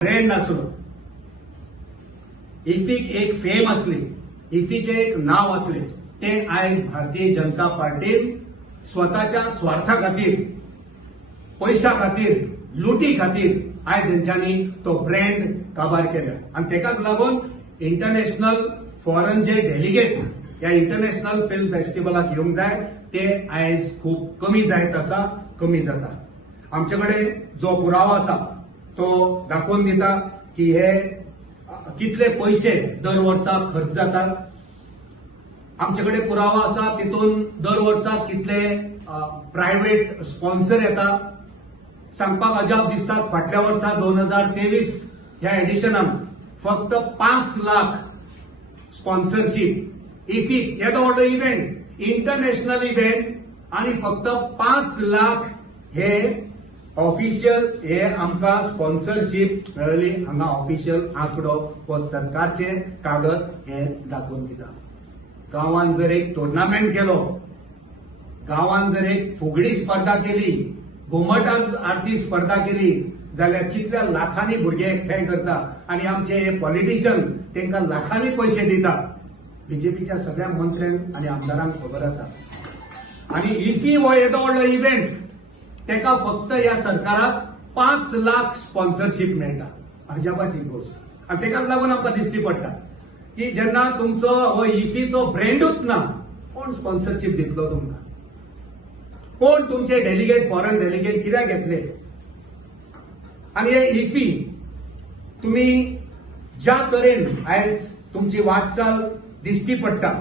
Brand नासलो. इफीक एक fame असली, इफीचे एक नाव असले, ते आयज भारतीय जनता पार्टीन स्वताच्या स्वार्था खातीर, पैसा खातीर, लुटी खातीर आयज हेंच्यांनी तो ब्रँड काबार केला. आणि तेकाच लागून इंटरनॅशनल फॉरेन जे डेलिगेट ह्या इंटरनॅशनल फिल्म फेस्टिवलाक येवंक जाय ते आयज खूप कमी जायत आसा, कमी जाता. आमचे जो पुरावो आसा तो दाखोवन दिता की हे कितले पैसे दर वर्साक खर्च जातात. आमचे पुरावो आसा तितून दर वर्साक कितले प्रायव्हेट स्पॉन्सर येता. सांगपाक अजाप दिसता फाटल्या वर्सा 2023 ह्या एडिशनान फक्त 5 लाख स्पॉन्सरशीप इफीक येदो व्हडलो इव्हेंट, इंटरनॅशनल इव्हेंट, आणि फक्त 5 लाख हे ऑफिशियल हे आमकां स्पॉन्सरशीप मेळ्ळी. हांगा ऑफिशियल आंकडो हो सरकारचे कागद हे दाखोवन दिता. गांवांत जर एक टुर्नामेंट केलो, गांवांत जर एक फुगडी स्पर्धा केली, घुमट आरती स्पर्धा केली जाल्यार कितल्या लाखांनी भुरगे एकठांय करता आणि आमचे हे पॉलिटिशियन तांकां लाखांनी पैसे दिता. बीजेपीच्या सगळ्या मंत्र्यांक आणि आमदारांक खबर आसा. आणि इफी हो येदो व्हडलो इव्हेंट तेका फक्त ह्या सरकाराक 5 लाख स्पॉन्सरशीप मेळटा. अजापाची गोष्ट. आणि तेकाच लागून आमकां दिश्टी पडटा की जेन्ना तुमचो हो इफीचो ब्रँडूच ना, कोण स्पॉन्सरशीप दितलो तुमकां? कोण तुमचे डेलिगेट, फॉरेन डेलिगेट कित्याक येतले? आणि हे इफी तुम्ही ज्या तरेन आयज तुमची वाटचाल दिश्टी पडटा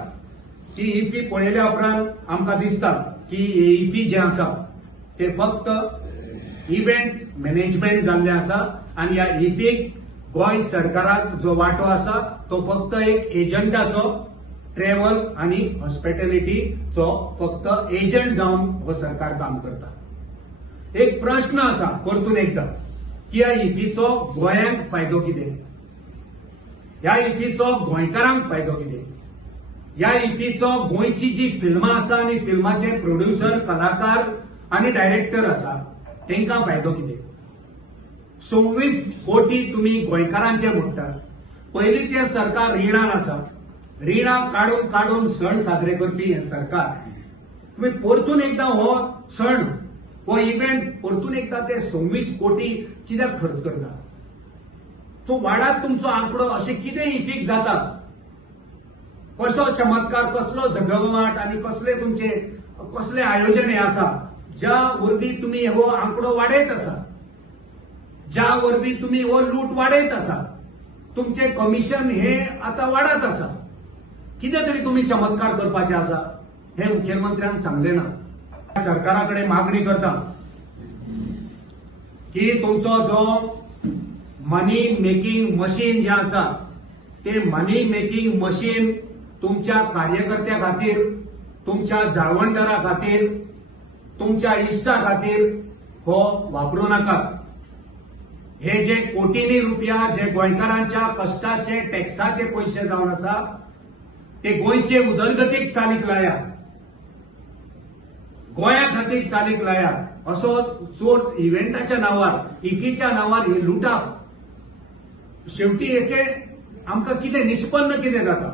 ती इफी पळयल्या उपरांत आमकां दिसता की इफी जे आसा ते फक्त इव्हेंट मॅनेजमेंट जाल्ले आसा. आणि ह्या इफीक गोंय सरकाराक जो वांटो आसा तो फक्त एक एजंटाचो, ट्रॅव्हल आणि हॉस्पिटॅलिटीचो फक्त एजंट जावन हो सरकार काम करता. एक प्रश्न आसा परतून एकदा की ह्या इफीचो गोंयांक फायदो कितें? ह्या इफीचो गोंयकारांक फायदो कितें? ह्या इफीचो गोंयची जी फिल्मां आसा आणि फिल्माचे प्रोड्युसर, कलाकार आणि डायरेक्टर आसा तांकां फायदो कितें? 26 कोटी तुम्ही गोंयकारांचे म्हणटात. पयलीं ते सरकार रिणान आसा. रिणां काडून काडून सण साजरे करपी हें सरकार. तुम्ही परतून एकदा हो सण, हो इव्हेंट परतून एकदा ते 26 कोटी कित्याक खर्च करता? तो वाडात तुमचो आंकडो अशें कितें इफीक जाता? कसलो चमत्कार, कसलो झगमगाट आणि कसले आयोजन हे आसा ज्या वरवीं तुम्ही हो आंकडो वाडयत आसा, ज्या वरवीं तुम्ही हो लूट वाडयत आसा, तुमचे कमिशन हे आता वाडत आसा. कितें तरी तुम्ही चमत्कार करपाचे आसा हे मुख्यमंत्र्यान सांगले ना. सरकाराकडे मागणी करता की तुमचो जो मनी मेकिंग मशीन जे आसा ते मनी मेकिंग मशीन तुमच्या कार्यकर्त्या खातीर, तुमच्या जाळवणदारा खातीर, तुमच्या इश्टा खातीर हो वापरू नाका. हे जे कोटींनी रुपया जे गोंयकारांच्या कष्टाचे, टॅक्साचे पैसे जावन आसा ते गोंयचे उदरगतीक चालीक लायात, गोंया खातीर चालीक लायात. असो चोर इव्हेंटाच्या नांवार, इफीच्या नांवार हे लुटाप, शेवटी हेचे आमकां कितें निष्पन्न कितें जाता?